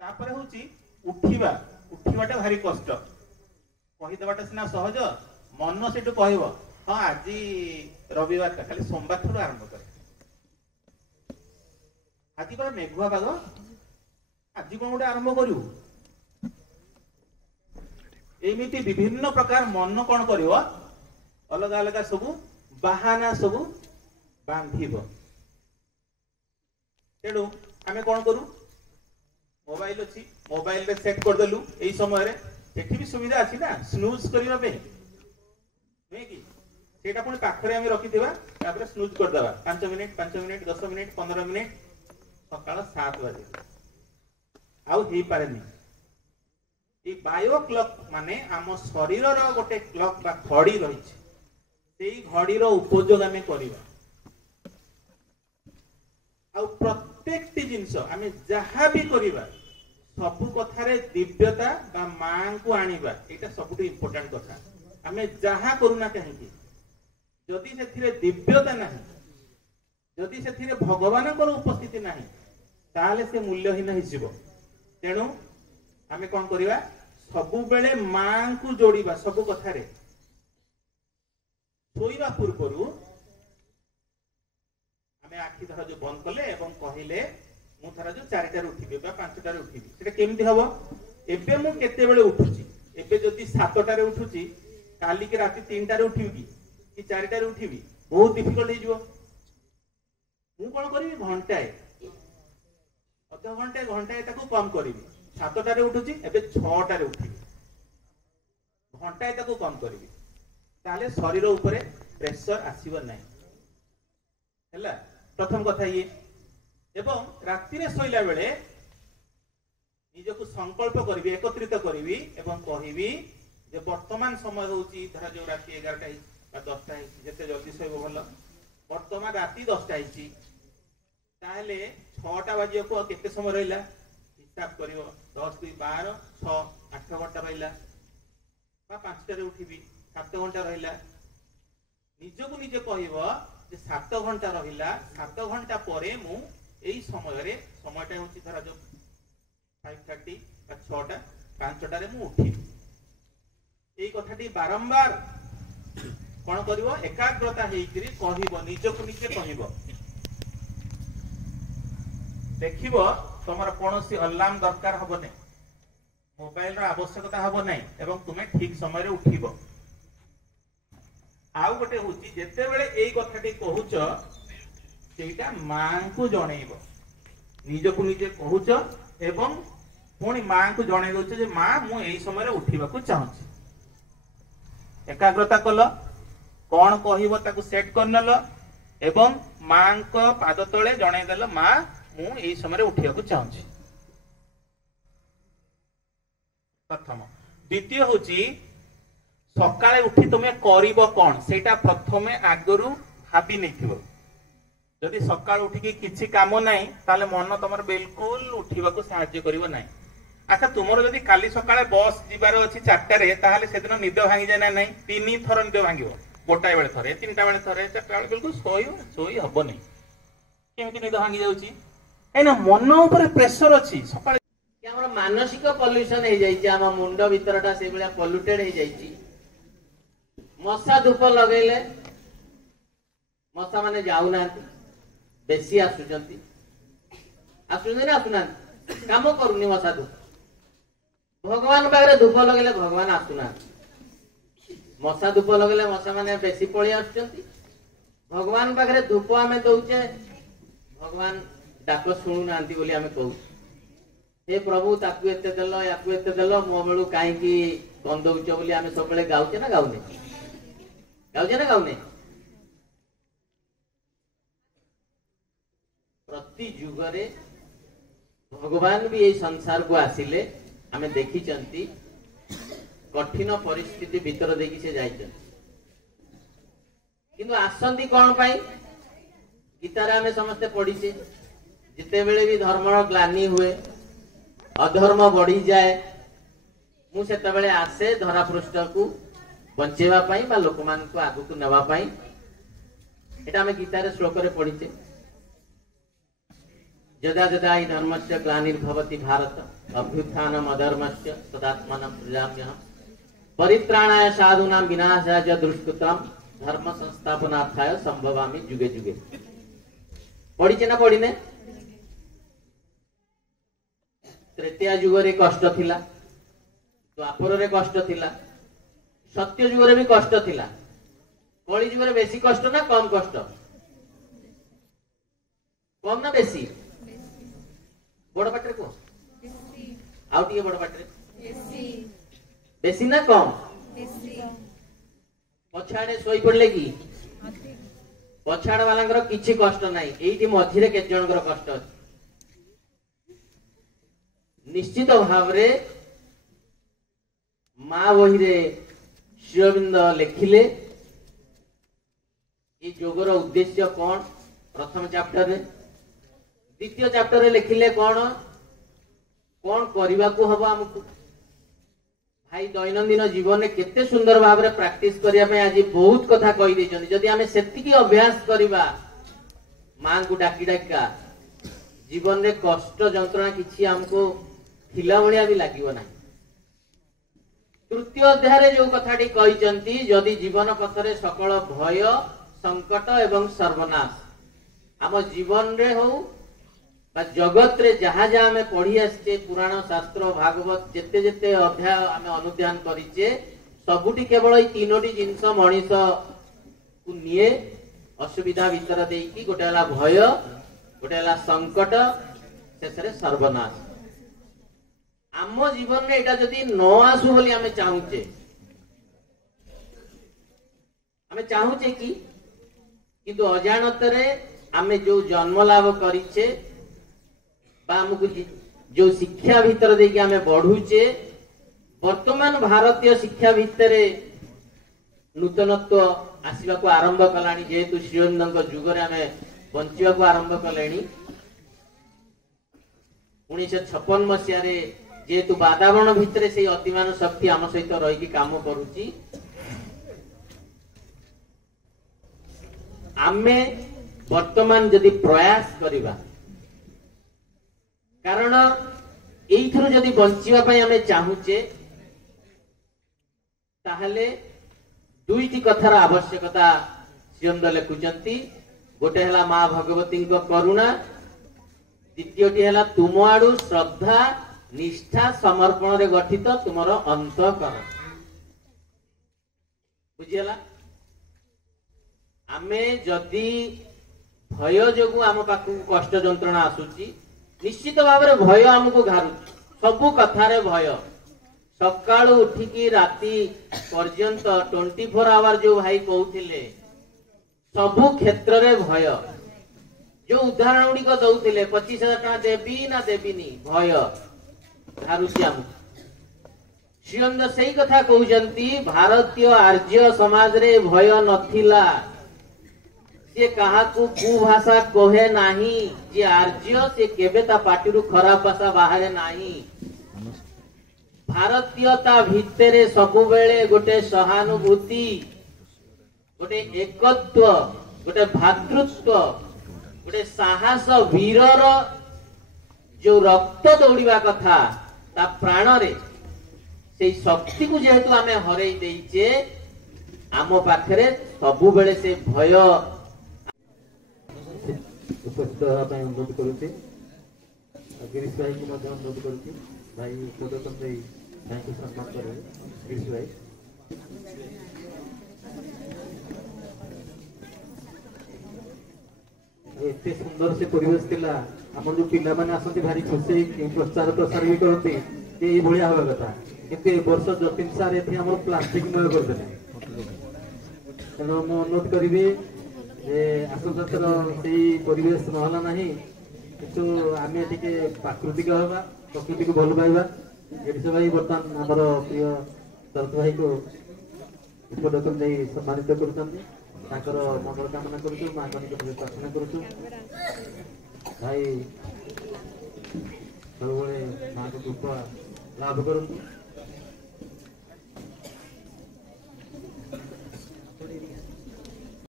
तापर होची उठिबा उठिबाटा भारी कष्ट कहीदेवाटा सिना सहज मन सेटू कहब हाँ आज रविवार टा खाली सोमवार ठू आरंभ कर आज पर मेघुआ पाग आज कौन गोटे आरंभ करू एमिति विभिन्न प्रकार मन कौन करिव अलग अलग सबू बाहाना सबू बांधिब तेणु आमे कौन करू मोबाइल अच्छी मोबाइल रे सेट कर देलु एई समय रे सेठी भी सुविधा अछि ना स्नूज करिवा पे नै कि सेटा पुनी पाखरे आमे रखि देबा तापर स्नूज कर देबा 5 मिनिट 10 मिनिट 15 मिनिट सकाळ 7 बजे आउ हेई पारेनी ए बायो क्लॉक माने आम शरीर रो गोटे क्लॉक बा घड़ी रहिछि सेई घड़ी रो उपयोग आमे करिवा आउ प्रत्येक जिनिस आमे जहा भी करिवा सबु कथारे दिव्यता बा मां को आनिबा एटा सबुठ इम्पोर्टेंट कथा आमे जहा करूना कहीं जदि सेथिरे दिव्यता नाही जदि सेथिरे भगवान को उपस्थिति नाही ताले से मूल्यहीन हिजिबो तेणु आमे कोन करिवा सबु बेले मां को जोड़ीबा सबु कथारे सोईबा पूर्वरु आमे आखि धर जो बंद कले एवं कहिले मु थरा जो 4टार उठिबे बा 5टार उठिबे सेटा केमति हबो एबे मु केते बेले उठुची एबे जदि 7टार उठुची काली के राती 3टार उठिबी कि 4टार उठिबी बहुत डिफिकल्ट हे जिवो मु कोन करिवि घंटाए अध घंटाए ताको कम करिवि 7टार उठुची एबे 6टार उठिबी घंटाए ताको कम करिवि ताले शरीर ऊपर प्रेशर आसीबो नै हैला प्रथम कथा ये एवं राति रे सोइला बेले निजको संकल्प करिवि एकत्रित करिवि एवं कहिवि जे वर्तमान समय होउची धरा जो राति 11टा है बा 10टा है जते जल्दी सोइबो भलो वर्तमान राति 10टा है ताहले 6टा बजे को केते समय रहिला हिसाब करिवो 10 2 12 6 8 घंटा रहिला बा 5टा रे उठिबि 7 घंटा रहिला निजको निजे कहइबो जे 7 घंटा रहिला 7 घंटा परे मु एई समय रे समयटा होची धरा जो 5:30 बा 6टा 5टा रे मु उठी एई कथाटी बारंबार कोन करिवो एकाग्रता हेइकरी कहिबो निजको निजे कहिबो देखिबो तमर कोनोसी अलार्म दरकार हबो नै मोबाइल रो आवश्यकता हबो नै एवं तुमे ठीक समय रे उठिबो आउ गोटे होची जेते बेले एई कथाटी कहूच सेटा मां को जणैबो निजको निजे कहूच एवं पुणी मां को जणै दोछ जे मां मु एई समय रे उठिबा को चाहूची एकाग्रता कल कोन कहिबो ताको सेट करनल एवं मां को पाद तळे जणै देल मां मु एई समय रे उठिबा को चाहूची प्रथम द्वितीय होची सकाळे उठी तुमे करिवो कोन सेटा प्रथमे आगरु भाबी नैथिबो जदि सकाळ उठी के किछि काम नाही ताले मन तमर बिल्कुल उठिबा को सहाय्य करिवो नाही अच्छा तुमरो जदि काली सकाळे बस जिबार अछि 4टा रे ताहाले सेदिन निद भांगी जाय ना नाही 3 थर निद भांगिवो गोटाय बेले थरे 3टा बेले थरे 4टा बेले बिल्कुल सोई हबो नाही केमिति निद भांगी जाउची एना मन ऊपर प्रेशर अछि सकाळे कि हमर मानसिक पॉल्यूशन हे जाई छी हम मुंड भीतरटा से बेला पॉल्यूटेड हे जाई छी मशा धूप लगेले मशा माने जाउ नांती बेसी आसुचंती ना आसुना काम करूनी मशा धूप भगवान पाखरे धूप लगेले भगवान आसुना मशा धूप लगेले मशा माने बेसी पळी आसुचंती भगवान पाखरे धूप आमे दउचे भगवान डाक सुनु नांती बोली आमे कहू हे प्रभु ताकू एते देलो याकू एते देलो मो बेलू काहे की गंदउच बोली आमे सब बेले गाउचे ना गाउने प्रति जुगरे भगवान भी ये संसार को आसिले आमे देखी चंती कठिन परिस्थिति भीतर देखी से जाई चंती किंतु आसंती कौन पाई गीतारे आमे समस्ते पढ़ी से जिते बेले भी धर्मर ग्लानि हुए अधर्म बढ़ी जाए मु सेते बेले आसे धरा पृष्ठ को बंचेवा पाई बा लोकमान को आगु को नेवा पाई एटा आमे गीतारे श्लोक रे पढ़ी से यदा यदा हि धर्मस्य ग्लानिर्भवति भारत अभ्युत्थानम् अधर्मस्य तदात्मानं सृजाम्यहम् परित्राणाय साधूनां विनाशाय च दुष्कृतां धर्म संस्थापनार्थाय संभवामि जुगे जुगे। पढ़ी ना पढ़ीने? त्रेतया जुगरे कष्ट थिला, द्वापर रे कष्ट थिला, सत्य जुगरे भी कष्ट थिला, कली जुगरे बेसी कष्ट ना कम कष्ट? कम ना बेसी? बड़ पाटे को आउ टिके बड़ पाटे बेसी ना कम? पछाड़े सोई पड़ले कि पछाड़ वाला किछि कष्ट नाही, एइटी मझिरे केते जनकर कष्ट अछि। निश्चित भाव रे माँ बही रे श्री अरविंद लिखिले ये जोगर उद्देश्य कौन प्रथम चैप्टर रे, द्वितीय चैप्टर रे लिखिले कौन कौन करबा को हबो हमकु। भाई दैनंदिन जीवन में केते सुंदर भाव रे प्रैक्टिस करिया पे आज बहुत कथा कहि दैछन। जदि हमें सेतिकी अभ्यास करिबा मां को डाकी डाका जीवन रे कष्ट जंत्रणा किछि हमको थिला भलिया भी लागिबो नाही। तृतीय अध्याय रे जो कथाटी कहिचंती जदि जीवन पथरे सकल भय संकट एवं सर्वनाश आम जीवन रे हो बा जगत रे जहाँ जहाँ हमें पढ़ी आसचे पुराण शास्त्र भागवत जेते जेते अध्याय आमे अनुध्यान करिचे सबुटी केवल ई तीनोटी जिंस मनीष को निये असुविधा भीतर देकी गोटे हला भय गोटे हला संकट शेषरे सर्वनाश। आम जीवन में एटा जदि न आसु बोली आमे चाहूचे कि किंतु अजाणतरे आमे जो जन्म लाभ करिचे बा हमको जो शिक्षा भीतर देकी आमे बढ़ुचे वर्तमान भारतीय शिक्षा भीतर नूतनत्व आसीबा को आरंभ कलानी जेहेतु श्री अरविंद जुगरे आमे बंचिबा को आरंभ कलेनी। 1956 मसीह रे जेहेतु वातावरण भितर से अतिमान शक्ति आम सहित रही काम करुची आमे वर्तमान जदि प्रयास करिबा कारण एइथरो जदि बंचिबा पई आमे चाहूचे ताहले दुईटी कथार आवश्यकता श्रीअरविंद लिखुचंती। गोटे हला मां भगवती करुणा, द्वितीयटी हला तुम आडू श्रद्धा निष्ठा समर्पण रे गठित तुमर अंतःकरण। बुझियला? आमे जदि भय जोगु आम पाखु कष्ट जंत्रणा आसुची निश्चित भाव में भय आमको घारुची सबु कथारे भय सकाळु उठिकी राति पर्यंत 24 आवर जो भाई कहूथिले सबु क्षेत्र रे भय जो उदाहरण गुड़िक दौले 25,000 टका देवी ना देवीनी भय घारुची आमको। श्रीअरविंद सेई कथा कहउचंती भारतीय आर्य समाज रे भय नथिला से कहा को कुभाषा कहे नाही जे आर्य से केबे ता पाटिरु खराब भाषा बाहरे नाही। भारतीयता भितरे सबु बेले गोटे सहानुभूति गोटे एकत्व गोटे भातृत्व गोटे साहस वीरर जो रक्त दौड़िबा कथा ता प्राण रे से शक्ति को जेहेतु आमे हरई देइचे आम पाखरे सबु बेले से भय उपस्थित अनुरोध करुचे। गिरीश भाई को अनुरोध करुचे भाई प्रदर्शन भाई को सम्मान करेंगे। गिरीश भाई एते सुंदर से परिवेश थिला हमर जो पिला माने आसंती भारी खुशी प्रचार प्रसार भी करते जे ए भलिया होबा कथा किंतु ए वर्ष जतिन सार एथि हमर प्लास्टिक मय कर देले तेनो मो अनुरोध करिवे जे आसंतर से परिवेश रहला नाही किंतु आमे टिके प्राकृतिक होबा प्रकृति को भल पाइबा। गिरीश भाई बर्तमान हमर प्रिय शरद भाई को उपडकन दे सम्मानित करछन्ती ताकर मंगल कामना करूछु मां कनि के प्रार्थना करूछु भाई सबले मां को कृपा लाभ करନ୍ତୁ।